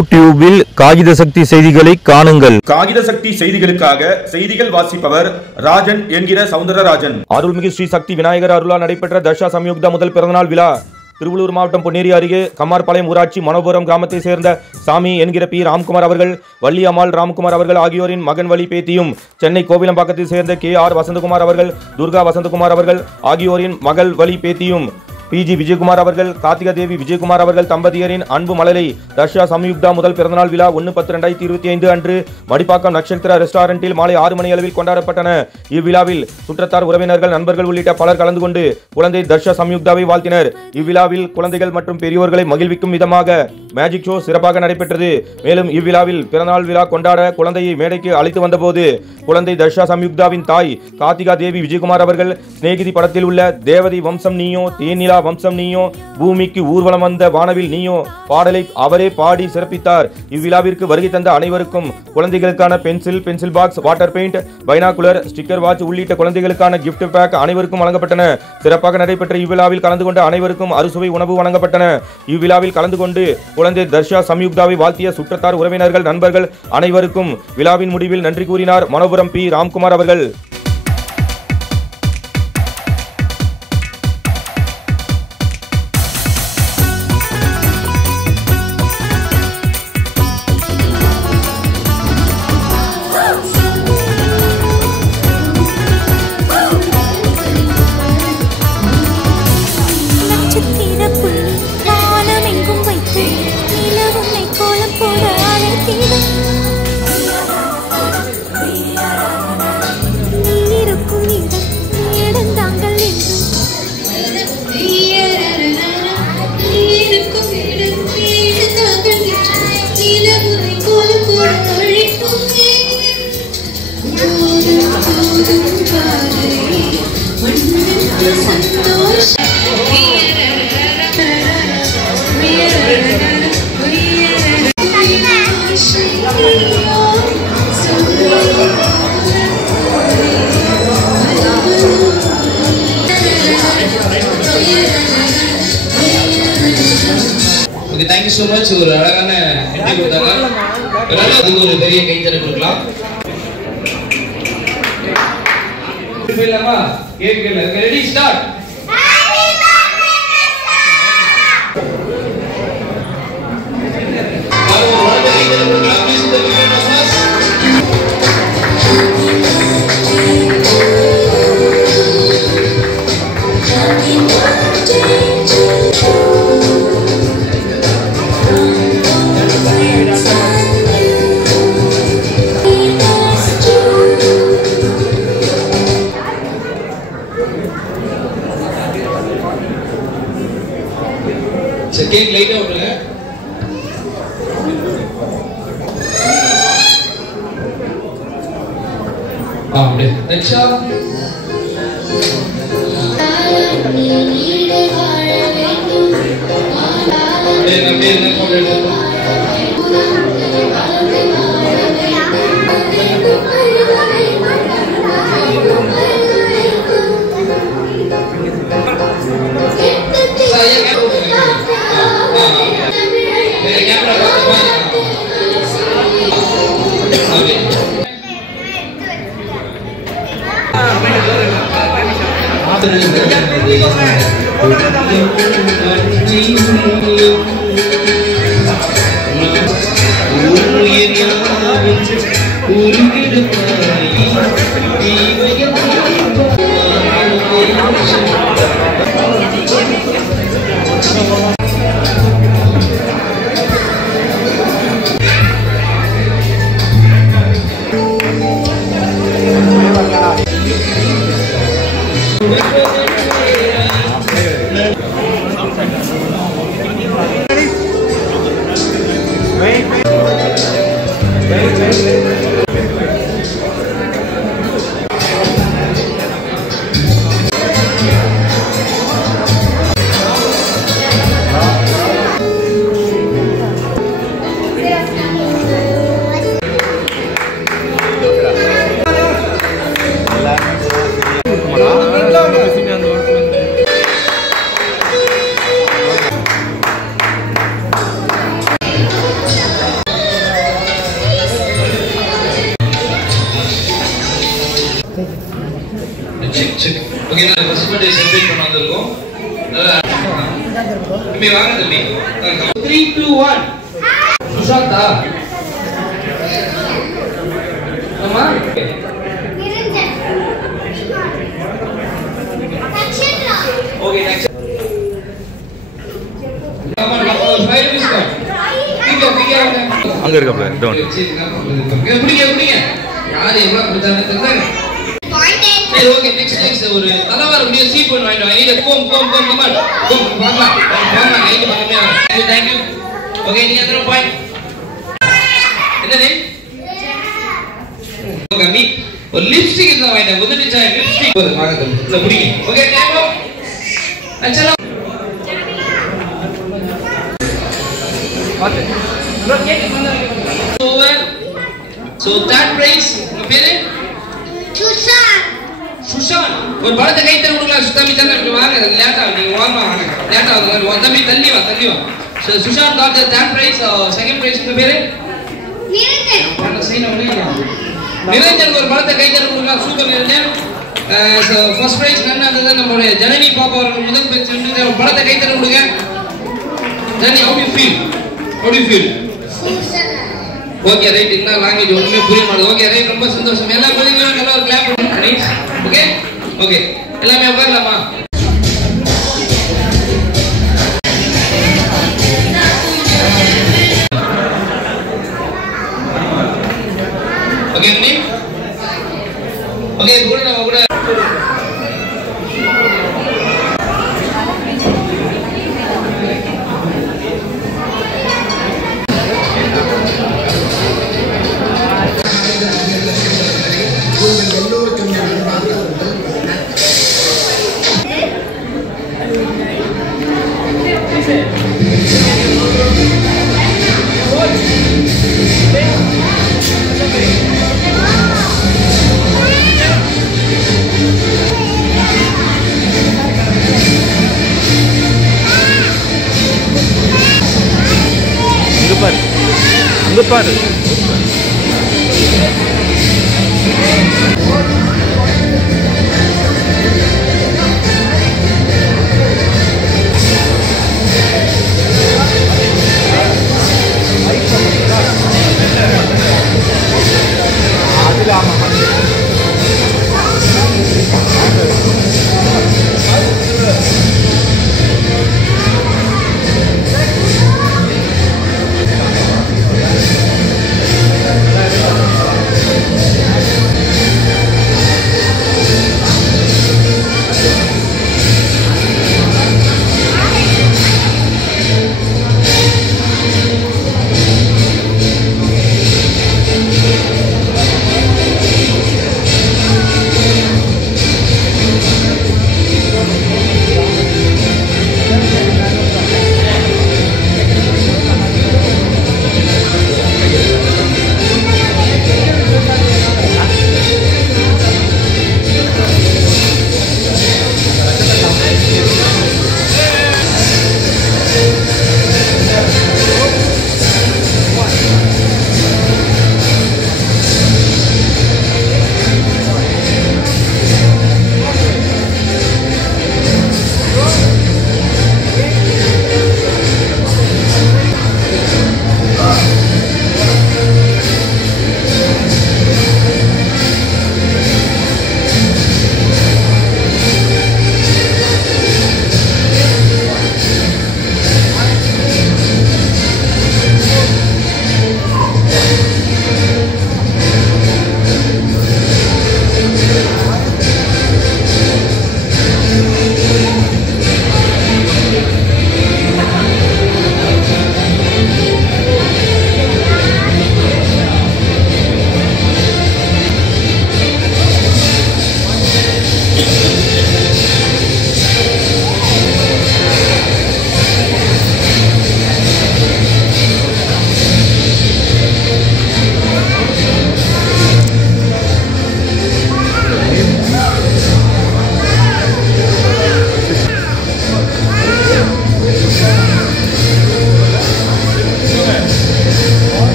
யூடியூபில் காகித சக்தி செய்திகளை காணுங்கள். காகித சக்தி செய்திகளுக்காக செய்திகள் வாசிப்பவர் ராஜன் என்கிற சவுந்தரராஜன். அருள்மிகு ஸ்ரீ சக்தி விநாயகர் அருளால் நடைபெற்ற தர்ஷா சம்யுக்தா முதல் பிறந்தநாள் விழா திருவள்ளூர் மாவட்டம் பொன்னேரி அருகே கம்மார்பாளையம் ஊராட்சி மனோபுரம் கிராமத்தை சேர்ந்த சாமி என்கிற பி ராம்குமார் அவர்கள், வள்ளி அம்மாள் ராம்குமார் அவர்கள் ஆகியோரின் மகன் வழி பேத்தியும், சென்னை கோவிலம்பாக்கத்தை சேர்ந்த KR வசந்தகுமார் அவர்கள், துர்கா வசந்தகுமார் அவர்கள் ஆகியோரின் மகள் வழி பேத்தியும், PG விஜயகுமார் அவர்கள், கார்த்திகா தேவி விஜயகுமார் அவர்கள் தம்பதியரின் அன்பு மலலை தர்ஷா சம்யுக்தா முதல் பிறந்தநாள் விழா 1/10/2025 அன்று மடிப்பாக்கம் நட்சத்திர ரெஸ்டாரண்டில் மாலை 6 மணி அளவில் கொண்டாடப்பட்டன. இவ்விழாவில் சுற்றத்தார், உறவினர்கள், நண்பர்கள் உள்ளிட்ட பலர் கலந்து கொண்டு குழந்தை தர்ஷா சம்யுக்தாவை வாழ்த்தினர். இவ்விழாவில் குழந்தைகள் மற்றும் பெரியோர்களை மகிழ்விக்கும் விதமாக மேஜிக் ஷோ சிறப்பாக நடைபெற்றது. மேலும் இவ்விழாவில் பிறந்தநாள் விழா கொண்டாட குழந்தையை மேடைக்கு அழைத்து வந்தபோது குழந்தை தர்ஷா சம்யுக்தாவின் தாய் கார்த்திகா தேவி விஜயகுமார் அவர்கள் ஸ்நேகிதி படத்தில் உள்ள தேவதை வம்சம் நீயோ, தேனிலா வம்சம் நீயோ, பூமிக்கு ஊர்வலம் வந்த வானவில் நீயோ பாடலை அவரே பாடி சிறப்பித்தார். இவ்விழாவிற்கு வருகை தந்த அனைவருக்கும் குழந்தைகளுக்கான pencil box, water paint, binocular, sticker watch உள்ளிட்ட குழந்தைகளுக்கான கிஃப்ட் பேக் அனைவருக்கும் வழங்கப்பட்டன. சிறப்பாக நடைபெற்ற இவ்விழாவில் கலந்து கொண்ட அனைவருக்கும் அறுசுவை உணவு வழங்கப்பட்டன. இவ்விழாவில் கலந்து கொண்டு குழந்தை தர்ஷா சம்யுக்தாவை வாழ்த்திய சுற்றத்தார், உறவினர்கள், நண்பர்கள் அனைவருக்கும் விழாவின் முடிவில் நன்றி கூறினார் மனோபுரம் பி ராம்குமார் அவர்கள். Thank you so much. ஒரு அழகான என்ட்ரி கொடுத்தாங்க. அதுக்கு ஒரு பெரிய கைத்தட்டல் கொடுக்கலாம். சொல்லலாமா? கேக்குல. Ready start. கேக் லைட்டா விட்டுருங்க. அப்படியே தக்ஷா ஓகே நான் ஃபர்ஸ்ட் பர்த்டே செலிப்ரேட் பண்ண வந்திருக்கோம். தம்பி வாங்க தம்பி. 3 2 1 சுஷாந்தா அம்மா நிரஞ்சன் நக்ஷத்ரா ஓகே நக்ஷத்ரா அங்க இருக்கப்பல டோன் எப்படிங்க யாரு எவ்வளவு கொடுத்தாங்க தெரியல. சரி ஓகே நெக்ஸ்ட் ஒரு தலைவார முடிய சீ பண்ணி வாங்கிட்டு வாங்க. இத கோம் கமான் கோம் பார்க்கலாம் ஐடி பண்ணவே. थैंक यू ஓகே நீங்க எத்தனை பாயிண்ட் என்ன நேம் ஓகே மீ ஒரு லிப்ஸ்டிக் இருந்தா வாங்கிட்டு முதல்ல சாய் லிப்ஸ்டிக் ஒரு வாங்க இல்ல புடிங்க ஓகே டைம் அச்சலோ ஓகே ப்ரோ கேக் பண்ணலாம் ஓவர் சோ தட் பிரைஸ் உங்க பேரு சுஷான் ஒரு பழத்தை கை தர கொடுக்கலாம். சுத்தமி தண்ணி வாங்க லேட்டா நீங்க வாங்க லேட்டா ஆகுது தம்பி தள்ளி வா So Sushant got the third prize, second prize உங்க பேரு நிரஞ்சன். அந்த சைன் ஒண்ணே நிரஞ்சன் ஒரு பழத்தை கை தர கொடுக்கலாம். Super Niranjan. So first prize நன்னா இருந்தது நம்மளுடைய ஜனனி பாப்பா அவர்கள் முதல் prize வென்று ஒரு பழத்தை கை தர கொடுங்க. Janani how do you feel okay right இந்த லாங்குவேஜ் ஒண்ணுமே புரிய மாட்டேங்குது. ஓகே ரைட் ரொம்ப சந்தோஷம். எல்லா குழந்தைகளும் நல்லா ஒரு கிளாப் பண்ணுங்க ரைட். ஓகே எல்லாமே உட்காரலாமா? ஓகே நீ ஓகே கூட நம்ம கூட அங்க பாரு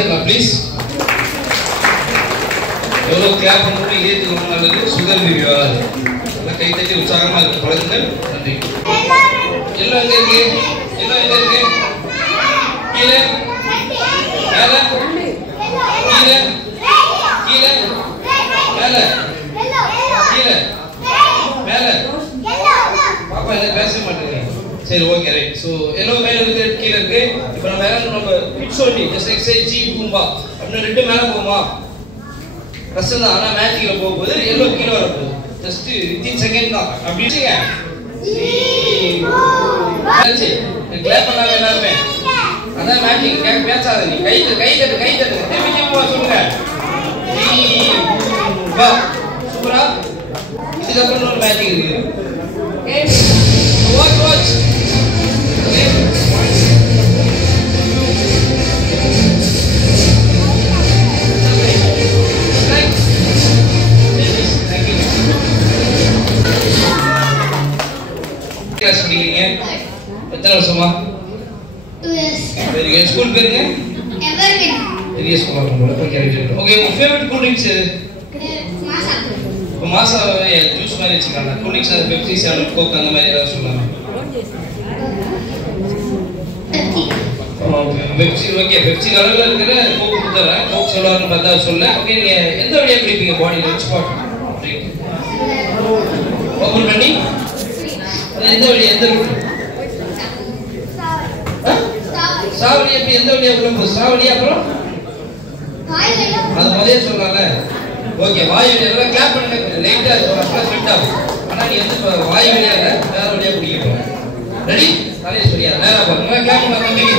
தரலாம் ப்ளீஸ். எவ்வளோ கிளாப் பண்ணணும் ஏற்றுக்கு ரொம்ப நல்லது. சுகர் பிபி வராது. நல்லா கை தட்டி உற்சாகமாக இருக்கு பழகுங்கள். நன்றி. எல்லாம் எங்கே இருக்கு? எல்லாம் எங்கே இருக்கு? கீழே மேலே கீழே கீழே மேலே கீழே மேலே. பாப்பா எல்லாம் பேச மாட்டேங்க. சரி ஓகே ரைட். ஸோ எல்லோ மேலே இருக்கு, கீழே இருக்கு. இப்போ நம்ம வேற நம்ம பிட்ஸ் ஒட்டி ஜஸ்ட் எக்ஸைஸ் ஜி பூம்பா அப்படின்னு 2 மேலே போகுமா? கஷ்டம் தான். ஆனால் மேஜிக்கில் போகும்போது எல்லோ கீழே வரப்போகுது. ஜஸ்ட் 15 செகண்ட் தான். அப்படி வச்சுங்க. கிளாப் பண்ணாங்க எல்லாருமே. அதான் மேஜிக். பேசாத நீ. கை தட்டு திரும்பி சொல்லுங்க. சூப்பரா. இதுக்கப்புறம் ஒரு மேஜிக் இருக்கு. வாட்ச் கிளாஸ் படிக்கிறீங்க? எத்தனை வருஷமா? 2 years. Very good. ஸ்கூல் பேருங்க? Evergreen. பெரிய ஸ்கூலா இருக்கும்ல. Okay right. ஓகே உங்க ஃபேவரட் கூல் ட்ரிங்க்ஸ் எது? Masa. இப்போ மாசாவே ஜூஸ் மாதிரி வச்சுக்கலாம். கூல் ட்ரிங்க்ஸ் அது பெப்சி, 7 கோக் அந்த மாதிரி ஏதாவது சொல்லலாம். Pepsi. Pepsi okay. பெப்சி கலர்ல இருக்கிற கோக் கொடுத்துறேன். கோக் சொல்லலாம்னு பார்த்தா சொல்ல. ஓகே நீங்க எந்த வழியா குடிப்பீங்க? பாடி ரிச் ஸ்பாட் ஓபன் பண்ணி எந்த வழி? எந்த ரூட்? சாவடி. எப்படி எந்த வழியா உள்ள போகுது? சாவடி. அப்புறம் அது முதல்ல சொல்லலாம்ல. ஓகே வாயு வழியா கிளாப் பண்ணுங்க. லைட்டா ஸ்வெட் ஆகும். ஆனா நீ வந்து வாயு வழியா இல்ல வேற வழியா குடிக்க போற. ரெடி? தலைய சரியா நேரா பாருங்க. கிளாப் பண்ண தம்பிக்கு.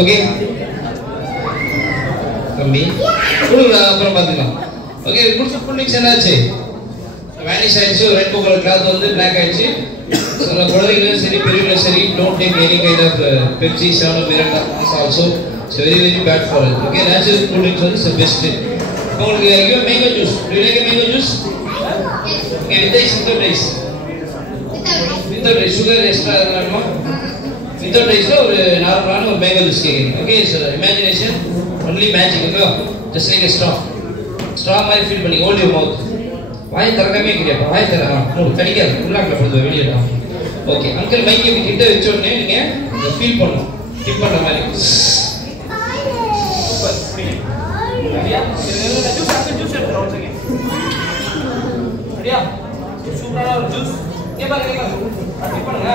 ஓகே கம்மி கொடுங்க அப்புறம் பார்த்துக்கலாம். ஓகே குட் புல்லிங்ஸ் என்னாச்சு? வேனிஷ் ஆயிடுச்சு. ரெட் கலர் கிளாத் வந்து பிளாக் ஆயிடுச்சு. சில குழந்தைகளும் சரி பெரியவங்களும் சரி don't take any kind of Pepsi, 7 Mirinda is also very very bad for health. Okay natural cool drinks வந்து பெஸ்ட். உங்களுக்கு mango juice. Do you like mango juice? Okay with ice with ice with ice sugar extra வேணுமா? Without ஐஸ்ல ஒரு நார்மலான ஒரு mango juice கேக்குறீங்க. Okay sir imagination only magic. Okay just like straw மாதிரி feel பண்ணி ஹோல்ட் யுவர் மவுத். வாய் திறக்காமே கிடையாது. வாய் திறக்கா மூணு கடிக்காது. உள்ளாக்கில் போடுது வெளியே தான். ஓகே அங்கிள் மைக்கை கிட்ட வச்ச உடனே நீங்க ஃபீல் பண்ணணும். டிப் பண்ற மாதிரி. சரியா? சூப்பரான ஒரு ஜூஸ். இங்க பாருங்க. டிப் பண்ணுங்க.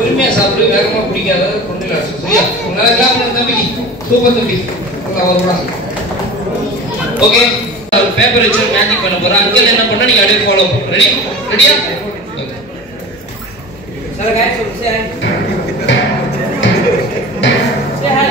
பொறுமையா சாப்பிடு. வேகமா குடிக்காத. கொண்டு சரியா? நல்லா கிளாப் பண்ண தம்பிக்கு. சூப்பர் தம்பி. ஓகே பேப்பர் வச்சு மேஜிக் பண்ண போறேன். அங்கிள் என்ன பண்ணா நீங்க அப்படியே ஃபாலோ பண்ணுங்க. ரெடி? ரெடியா? Hello guys, say hi. Say hi.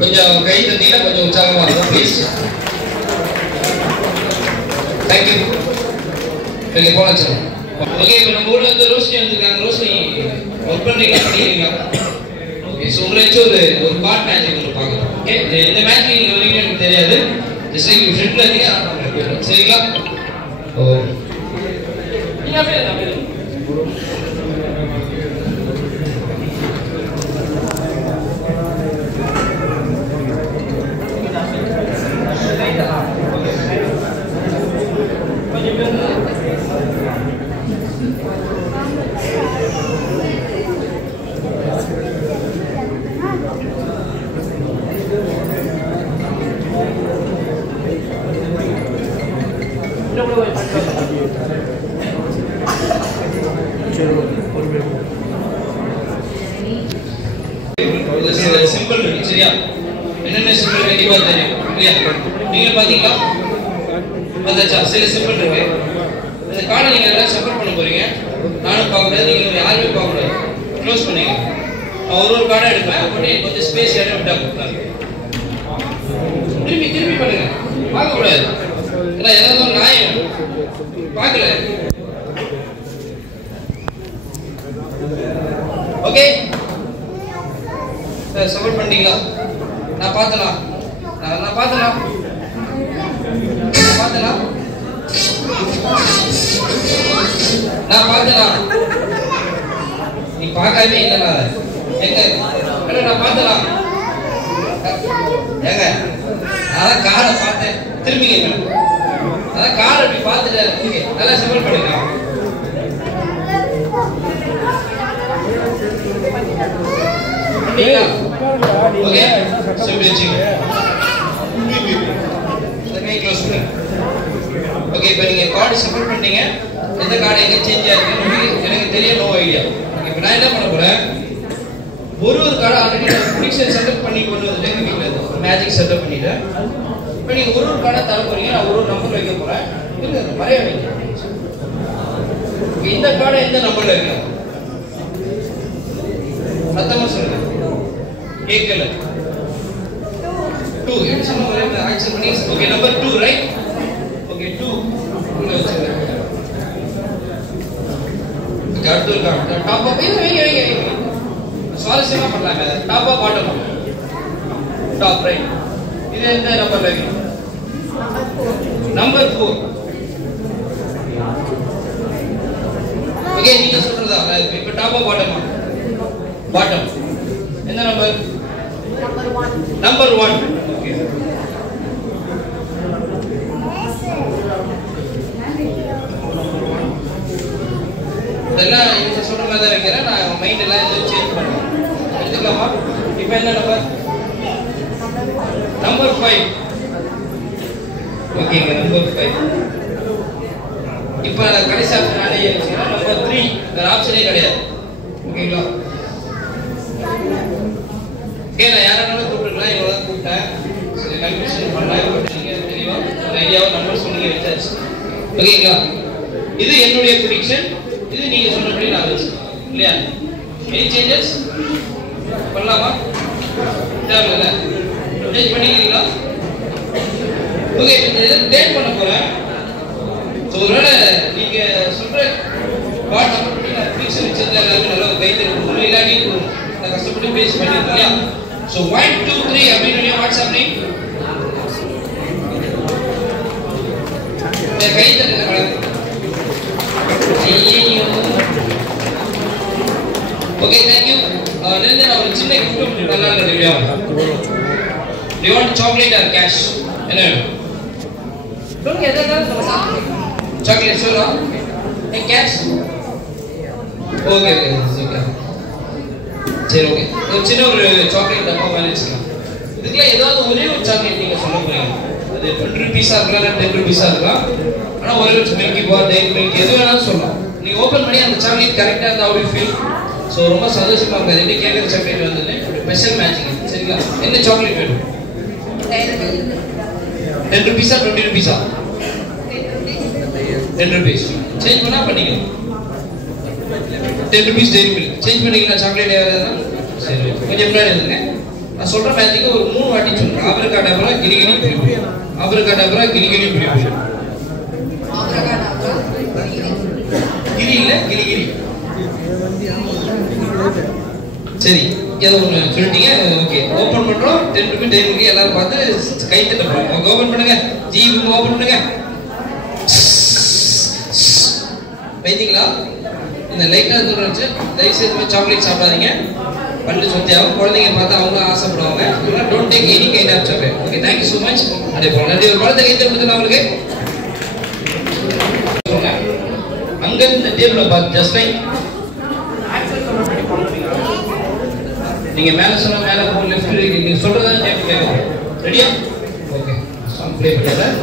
கொஞ்சம் கை தட்டினா கொஞ்சம் உற்சாகமா இருக்கும் ப்ளீஸ். Thank you. ஓகே போலாம் சார். ஓகே இப்போ நம்ம ஊர்ல இருந்து ரோஷினி வந்திருக்காங்க. ரோஷினி ஒர்க் பண்றீங்களா படிக்கிறீங்களா? ஓகே ஸோ உங்களை வச்சு ஒரு பார்ட் மேட்ச் உங்களுக்கு பார்க்கலாம். ஓகே இந்த மேட்ச் நீங்க வரீங்க எனக்கு தெரியாது. ஜஸ்ட் லைக் யூ ஃப்ரெண்ட்ல இருக்கீங்க சரிங்களா? ஓ நீங்க அப்படியே சிம்பிள் இருக்கு சரியா? என்னென்ன சிம்பிள் கண்டிப்பா தெரியும் சரியா? நீங்க பாத்தீங்களா? அதாச்சா சில சிம்பிள் இருக்கு. இந்த கார்டை நீங்க எல்லாம் சப்போர்ட் பண்ண போறீங்க. நானும் பார்க்கக்கூடாது, நீங்க யாருமே பார்க்கக்கூடாது. க்ளோஸ் பண்ணீங்க. நான் ஒரு கார்டை எடுப்பேன். பண்ணி கொஞ்சம் ஸ்பேஸ் இடம் விட்டா கொடுத்தாங்க. திருப்பி பண்ணுங்க. பார்க்கக்கூடாது. ஏன்னா ஏதாவது ஒரு நியாயம் பார்க்கல. ஓகே சப்போர்ட் பண்ணிட்டீங்களா? நான் பார்த்தலாம் நீ பார்க்காம இல்லைண்ணா எங்க நான் பார்த்தலாம் ஏங்க அதான் காரை பார்த்தேன் திரும்பி கேட்கணும். அதான் காரை அப்படி பார்த்துட்டு நல்லா சப்போர்ட் பண்ணுங்க. ஓகே சிம்பிள் வச்சுங்க. க்ளோஸ் பண்ணுங்க. ஓகே, இப்போ நீங்க கார்டு செப்பரேட் பண்ணீங்க. எந்த கார்டு எங்க சேஞ்ச் ஆயிருக்குன்னு எனக்கு தெரிய நோ ஐடியா. இப்போ நான் என்ன பண்ண போறேன், ஒரு கார்டு ஆல்ரெடி நான் ப்ரிடிக்ஷன் செட்டப் பண்ணி கொண்டு வந்துட்டேன். எங்க வீட்ல இருந்து மேஜிக் செட்டப் பண்ணிட்டேன். இப்போ நீங்க ஒரு கார்டை தர போறீங்க. நான் ஒரு நம்பர் வைக்க போறேன். இல்ல மறையாதீங்க. இந்த கார்டு எந்த நம்பர்ல இருக்கு? சத்தமா சொல்லுங்க. கேக்கல. 2 என்ன சொல்லுங்க, ஆன்சர் பண்ணி. Okay, number 2 right. ஓகே, 2 இங்க வச்சுங்க. அடுத்து ஒரு கார்டு டாப் அப் வைங்க. சுவாரஸ்யமா பண்ணலாங்க. Top up bottom top right. இது எந்த நம்பர்ல இருக்கு? நம்பர் 4. ஓகே, நீங்க சொல்றதா இப்ப டாப் அப் பாட்டமா? பாட்டம் எந்த நம்பர்? நம்பர் 1. ஓகே, இதெல்லாம் நீங்க சொல்ற மாதிரி தான் வைக்கிறேன். நான் மைண்ட் எல்லாம் எதுவும் சேஞ்ச் பண்ணுவேன். எடுத்துக்கலாமா? இப்போ என்ன நம்பர்? நம்பர் 5. ஓகேங்க, நம்பர் 5. இப்போ கடைசி ஆப்ஷன் நானே யோசிக்கிறேன். நம்பர் 3. வேற ஆப்ஷனே கிடையாது. ஓகேங்களா? ஓகே, நான் யாராலும் கூப்பிட்டுக்கலாம். இவ்வளோ கூப்பிட்டேன். சரி, கன்ஃபியூஷன் பண்ணலாம். நீங்க தெளிவா ஒரு ஐடியாவை நம்பர் சொன்னீங்க, வச்சாச்சு. ஓகேங்களா? இது என்னுடைய ப்ரிடிக்ஷன். இது நீங்க சொன்னபடி நான் வச்சுக்கேன் இல்லையா? எனி சேஞ்சஸ் பண்ணலாமா? தேவையில்ல. சேஞ்ச் பண்ணிக்கிறீங்களா? ஓகே, டேட் பண்ண போறேன். ஸோ ஒருவேளை நீங்க சொல்ற வாட் நம்பர் நான் ப்ரிடிக்ஷன் வச்சதுல எல்லாருமே நல்லா கைது கொடுக்கணும். இல்லாட்டி நான் கஷ்டப்பட்டு பேசி பண்ணிருக்கேன் இல்லையா? ஸோ 1 2 3 அப்படின்னு வாட்ஸ்அப் நீ கை தட்டுங்க madam. Okay, thank you. Then I will சின்ன gift நல்லா ரெடியா. Do you want chocolate or cash? என்ன? சொல்லுங்க, எதனா சொல்லுங்க. Chocolate சொல்லுங்க. Hey, cash. Okay. சரி, ஓகே. ஒரு சின்ன ஒரு சாக்லேட் டப்பா வாங்கி வச்சுக்கலாம். இதுக்குள்ள ஏதாவது ஒரே ஒரு சாக்லேட் நீங்க சொல்ல போறீங்க. அது 20 ரூபீஸா இருக்கலாம், 10 ரூபீஸா இருக்கலாம். ஆனா ஒரே ஒரு மில்கி பார், டேரி மில்க் எது வேணாலும் சொல்லலாம். நீங்க ஓபன் பண்ணி அந்த சாக்லேட் கரெக்ட்டா இருந்தா how do you feel? So ரொம்ப சந்தோஷமா இருக்கு. என்ன கேக்குற சாக்லேட் வந்தது ஸ்பெஷல் மேட்சிங். சரிங்களா? என்ன சாக்லேட் வேணும்? 10 ரூபீஸா 20 ரூபீஸா? 10 ரூபீஸ். சேஞ்ச் பண்ணா பண்ணிக்கலாம். 10 ரூபீஸ் டேரி மில்க் சேஞ்ச் பண்ணிக்கலாம். சாக்லேட் ஏதாவது சரி, கொஞ்சம் முன்னாடி இருந்துங்க. நான் சொல்ற மேஜிக் ஒரு 3 வாட்டி சொல்றேன். ஆப்ரகாடாப்ரா கிளிகிளி பிரிபு. ஆப்ரகாடாப்ரா கிளிகிளி பிரிபு. கிளி இல்ல கிளிகிளி. சரி, ஏதோ ஒன்று சொல்லிட்டீங்க. ஓகே, ஓபன் பண்றோம். 10 ரூபீஸ் டேரி மில்க் எல்லாரும் பார்த்து கை தட்ட போறோம். ஓபன் பண்ணுங்க. ஓபன் பண்ணுங்க. வைத்தீங்களா? இந்த லைட்டா தூரச்சு தயவு செய்து சாக்லேட் சாப்பிடாதீங்க. பல்லு சொத்தியாகும். குழந்தைங்க பார்த்தா அவங்க ஆசைப்படுவாங்க. Don't take any kind of chocolate. Okay, thank you so much. அதே போல நன்றி. ஒரு குழந்தை கைத்து கொடுத்தா அவங்களுக்கு அங்க இந்த டேபிள பார்த்து ஜஸ்ட் லைக் நீங்க மேல சொன்ன மேல போ லெஃப்ட் நீங்க சொல்றதா டேப் கேட்கும். ரெடியா? ஓகே, சாங் ப்ளே பண்ணுறேன்.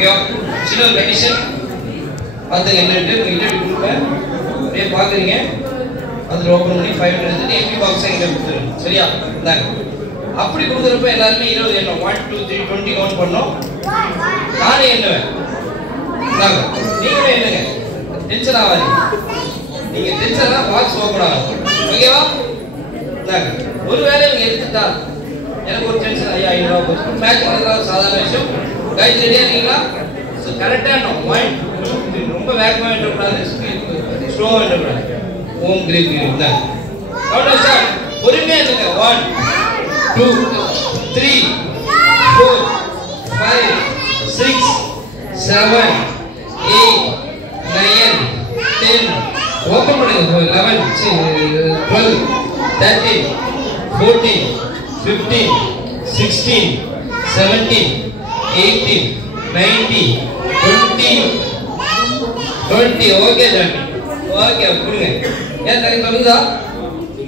ஓகேவா? சின்ன ஒரு கண்டிஷன் பார்த்துங்க. என்னட்டு இன்டர்வியூ கொடுப்பேன், அப்படியே பார்க்குறீங்க, அதில் ஓப்பன் பண்ணி 500 எடுத்துட்டு எம்பி பாக்ஸை எங்கே கொடுத்துருங்க. சரியா? இந்தாங்க. அப்படி கொடுக்குறப்ப எல்லாருமே 20 எண்ணம் 1 2 3 20 கவுண்ட் பண்ணோம். நானே எண்ணுவேன். இந்தாங்க, நீங்களே எண்ணுங்க, டென்ஷன் ஆகாது. நீங்கள் டென்ஷனாக பாக்ஸ் ஓப்பன் ஆகும். ஓகேவா? இந்தாங்க. ஒரு வேலை இவங்க எடுத்துட்டா எனக்கு ஒரு டென்ஷன், ஐயா 500 போச்சு. மேட்ச் பண்ணுறதா சாதாரண விஷயம். கைஸ் ரெடியாக இருக்கீங்களா? ஸோ கரெக்டாக எண்ணம் 1 2 3. ரொம்ப வேகமாக எண்ணக்கூடாது, ஸ்லோவாக எண்ணக்கூடாது. ஓம் கிரீம் கிரீம் தான். Count start. பொறுமையாக எண்ணுங்க. 1 2 3 4 5 6 7 8 9 10. ஓப்பன் பண்ணுங்க. 11 12 13 14 15 16 17 18 19 20. ஓகே ஜானி, ஓகே கொடுங்க. ஏன் தனி சொல்லுதா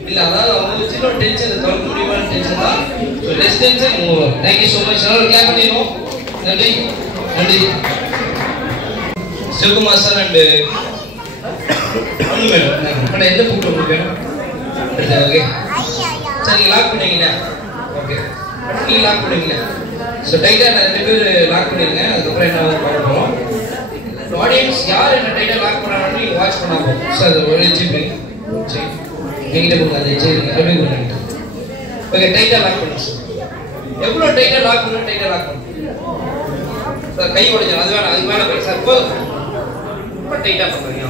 இல்ல? அதாவது அவங்க சின்ன டென்ஷன் தொடர்ந்து முடியுமான டென்ஷன் தான். So less tension move. Thank you so much. எல்லாரும் கிளாப் பண்ணிடுவோம். நன்றி நன்றி. Sivakumar sir and Anu madam. Madam எந்த புக் உங்களுக்கு வேணும்? ஓகே சார், நீங்கள் லாக் பண்ணீங்களா? ஓகே நீங்கள் லாக் பண்ணீங்களா? ஸோ டைட்டாக நான் 2 பேர் லாக் பண்ணிடுங்க. அதுக்கப்புறம் என்ன பார்க்க போகிறோம். ஆடியன்ஸ் யார் என்ன டைட்டாக லாக் பண்ணாலும் நீங்கள் வாட்ச் பண்ணாமல் சார் அது ஒரு ஜிபி சரி எங்கிட்ட கொடுங்க. அது சரி எப்படி கொடுங்க. ஓகே டைட்டாக லாக் பண்ணுங்க சார். எவ்வளோ டைட்டாக லாக் பண்ணணும்? டைட்டாக லாக் பண்ணுங்க சார். கை உடைஞ்சிடும், அது வேணாம், அது வேணாம் சார். போதும், ரொம்ப டைட்டாக பண்ணுறீங்க.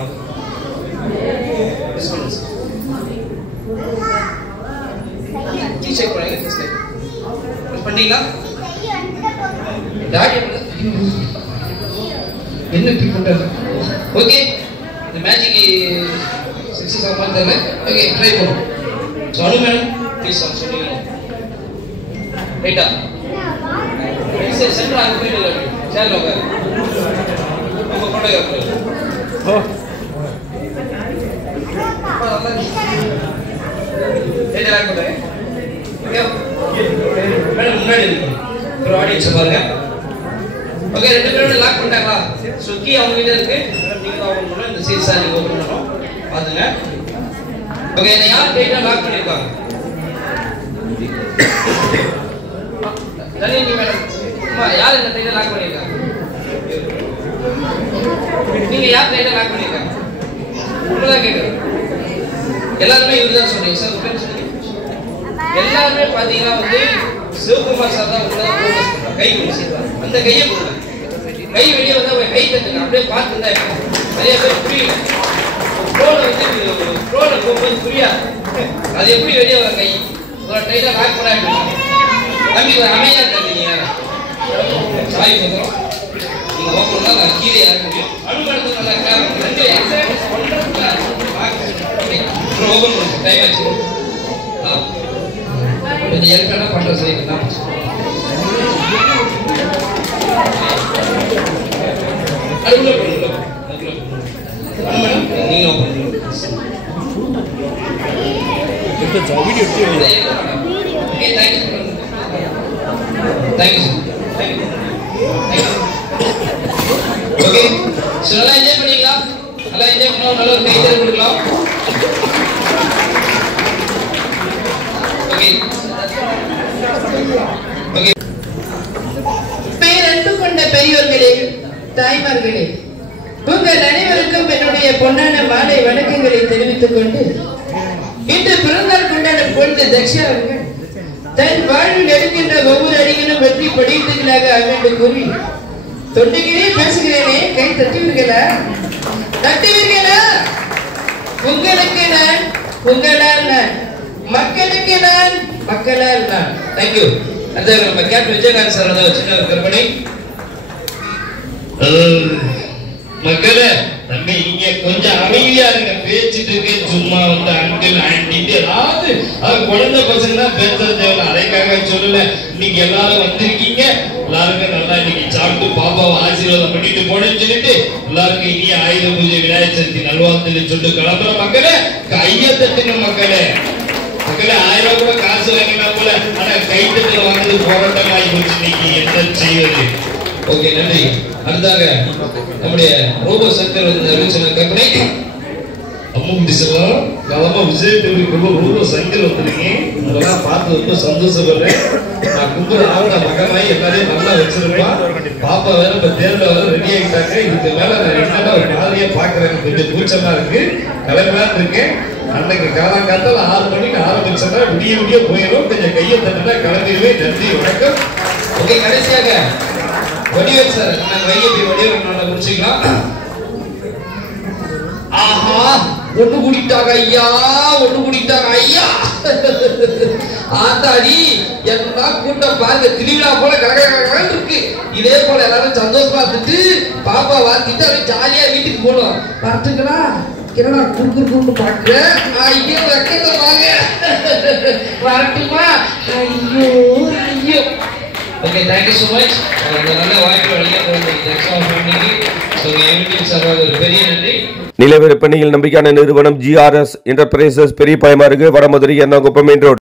செக் பண்ணுங்க. பண்ணீங்களா? என்ன பிக் பண்றது? ஓகே இந்த மேஜிக் சக்சஸ் ஆக தெரியல. ஓகே ட்ரை பண்ணுவோம். சாரி மேடம் ப்ளீஸ் சொல்லுங்க. ரைட்டா சரி சென்டர் ஆக போயிடல. சேர் லோக நம்ம போட்டோகிராஃபர் ஓ ஏய் லாக் பண்ணுங்க. ஓகே மேடம் முன்னாடி ஒரு ஆடியன்ஸ் பாருங்க. ஓகே 2 பேரும் லாக் பண்ணிட்டாங்களா? சுக்கி அவங்க கிட்ட இருக்கு. நீங்க ஓபன் பண்ணனும். இந்த சீட்ஸா நீங்க ஓபன் பண்ணனும். பாருங்க. ஓகே இத யார் டைட்டா லாக் பண்ணிருக்காங்க? தனியி மேடம். அம்மா யார் இந்த டைட்டா லாக் பண்ணிருக்காங்க? நீங்க யார் டைட்டா லாக் பண்ணிருக்காங்க? உங்களா கேக்குறேன். எல்லாரும் இவர்தான் சொல்றீங்க சார். ஃப்ரெண்ட்ஸ் எல்லாரும் பாத்தீங்கன்னா வந்து சிவகுமார் சார் தான் உங்கள ஃபோக்கஸ் பண்றாங்க. கை கொடுங்க. அந்த கையை கொடுங்க. கை வெளியே வந்தா கை தட்டுங்க. அப்படியே பார்த்துருந்தா நிறைய பேர் புரியல. ஃப்ளோல போகும்போது புரியாது. அது எப்படி வெளியே வர கை ஒரு டைட்டாக லாக் பண்ணா தம்பி ஒரு அமைதியாக தந்தீங்க. சாய் சொல்கிறோம். நீங்கள் ஓப்பன் தான் நான் கீழே இறக்க முடியும். அனுமதி நல்லா கிளாப் 2 எக்ஸாம்பிள்ஸ் பண்ணுறதுக்கு ஓப்பன் பண்ணுங்க. டைம் ஆச்சு. கொஞ்சம் ஏற்கனவே பண்ணுற சரி தான். அதுக்குள்ள பண்ணுங்க. நீங்க ஓபன் பண்ணுங்க. இந்த வீடியோ எடுத்து ஓகே தேங்க்யூ. ஓகே சோ நல்லா என்ஜாய் பண்ணீங்களா? நல்லா என்ஜாய் பண்ணோம். நல்ல ஒரு கைதட்டல் கொடுக்கலாம். ஓகே ஓகே பேரன்பு கொண்ட பெரியோர்களே, தாய்மார்களே, உங்கள் அனைவருக்கும் என்னுடைய பொன்னான மாலை வணக்கங்களை தெரிவித்துக் கொண்டு இன்று பிறந்தால் கொண்டாடும் பொழுது தக்ஷா அவர்கள் தன் வாழ்வில் எடுக்கின்ற ஒவ்வொரு அடிகளும் வெற்றி படித்துகளாக அகண்டு கூறி தொண்டுகிறே பேசுகிறேனே, கை தட்டுவீர்களா? தட்டுவீர்களா? உங்களுக்கு நான், உங்களால் நான், மக்களுக்கு நான், மக்களால் நான். தேங்க்யூ. அடுத்த நம்ம கேப்டன் விஜயகாந்த் சார் வந்து சின்ன கற்பனை. மக்களே தம்பி நீங்க கொஞ்சம் அமைதியா இருங்க. பேசிட்டு இருக்க சும்மா வந்து அங்கிள் ஆண்டிட்டு ஏதாவது குழந்தை பசங்க தான் பேசுறது தேவை. அதைக்காக சொல்லல. இன்னைக்கு எல்லாரும் வந்திருக்கீங்க. எல்லாருக்கும் நல்லா இன்னைக்கு சாப்பிட்டு பாப்பாவை ஆசீர்வாதம் பண்ணிட்டு போனேன்னு சொல்லிட்டு எல்லாருக்கும் இனிய ஆயுத பூஜை விநாயகர் சதுர்த்தி நல்வாழ்த்துன்னு சொல்லிட்டு கிளம்புற மக்களே கையை தட்டுங்க. மக்களே 1000 கூட காசு வாங்கினா கூட ஆனா கைத்தட்டல் வாங்குறது போராட்டம் ஆகி போச்சு. இன்னைக்கு என்ன செய்வது? ஓகே, நன்றி. அடுத்தாக நம்முடைய ரோபோ சங்கர் வந்து கம்பெனி அம்மா முடிச்சலாம் காலமா விஜய் டிவி ரொம்ப சங்கர் வந்திருக்கேன். அதெல்லாம் பார்த்து ரொம்ப சந்தோஷப்படுறேன். நான் கும்புற ஆளுந மகனாய் எல்லாரையும் நல்லா வச்சிருப்பான். பாப்பா வேற இப்ப தேர்தல் வேற ரெடி ஆகிட்டாங்க. இதுக்கு மேல நான் என்னன்னா ஒரு மாதிரியா பாக்குறேன், கொஞ்சம் கூச்சமா இருக்கு. கிளம்பலான்னு இருக்கேன். அன்னைக்கு காலங்காத்தால 6 மணிக்கு ஆரம்பிச்சோம்னா விடிய விடிய போயிடும். கொஞ்சம் கையை தட்டுனா கிளம்பிடுவேன். நன்றி, வணக்கம். ஓகே, கடைசியாக வடிவேல் சார், நம்ம வைகை வடிவேல் முடிச்சுக்கலாம். ஆஹா, ஒண்ணு குடிட்டாங்க ஐயா, ஒண்ணு குடிட்டாங்க ஐயா. ஆத்தாடி, என்ன கூட்டம் பாருங்க, திருவிழா போல கலகலகலன்னு இருக்கு. இதே போல எல்லாரும் சந்தோஷமா இருந்துட்டு பாப்பா வாத்திட்டு அப்படியே ஜாலியா வீட்டுக்கு போகணும். பார்த்துங்களா, என்னடா குறுக்கு பாக்குறேன். ஐயோ, வெக்கத்தை வாங்க. வரட்டுமா? ஐயோ ஐயோ. Okay, thank you so much. நல்ல வாய்ப்பு வழங்க ஒரு பெரிய நன்றி. நிலவிற்பனையில் நம்பிக்கையான நிறுவனம் GRS என்டர்பிரைசஸ், பெரிய பாயமாறு, வடமதுரை, எர்ணாகுப்பம் மெயின் ரோடு.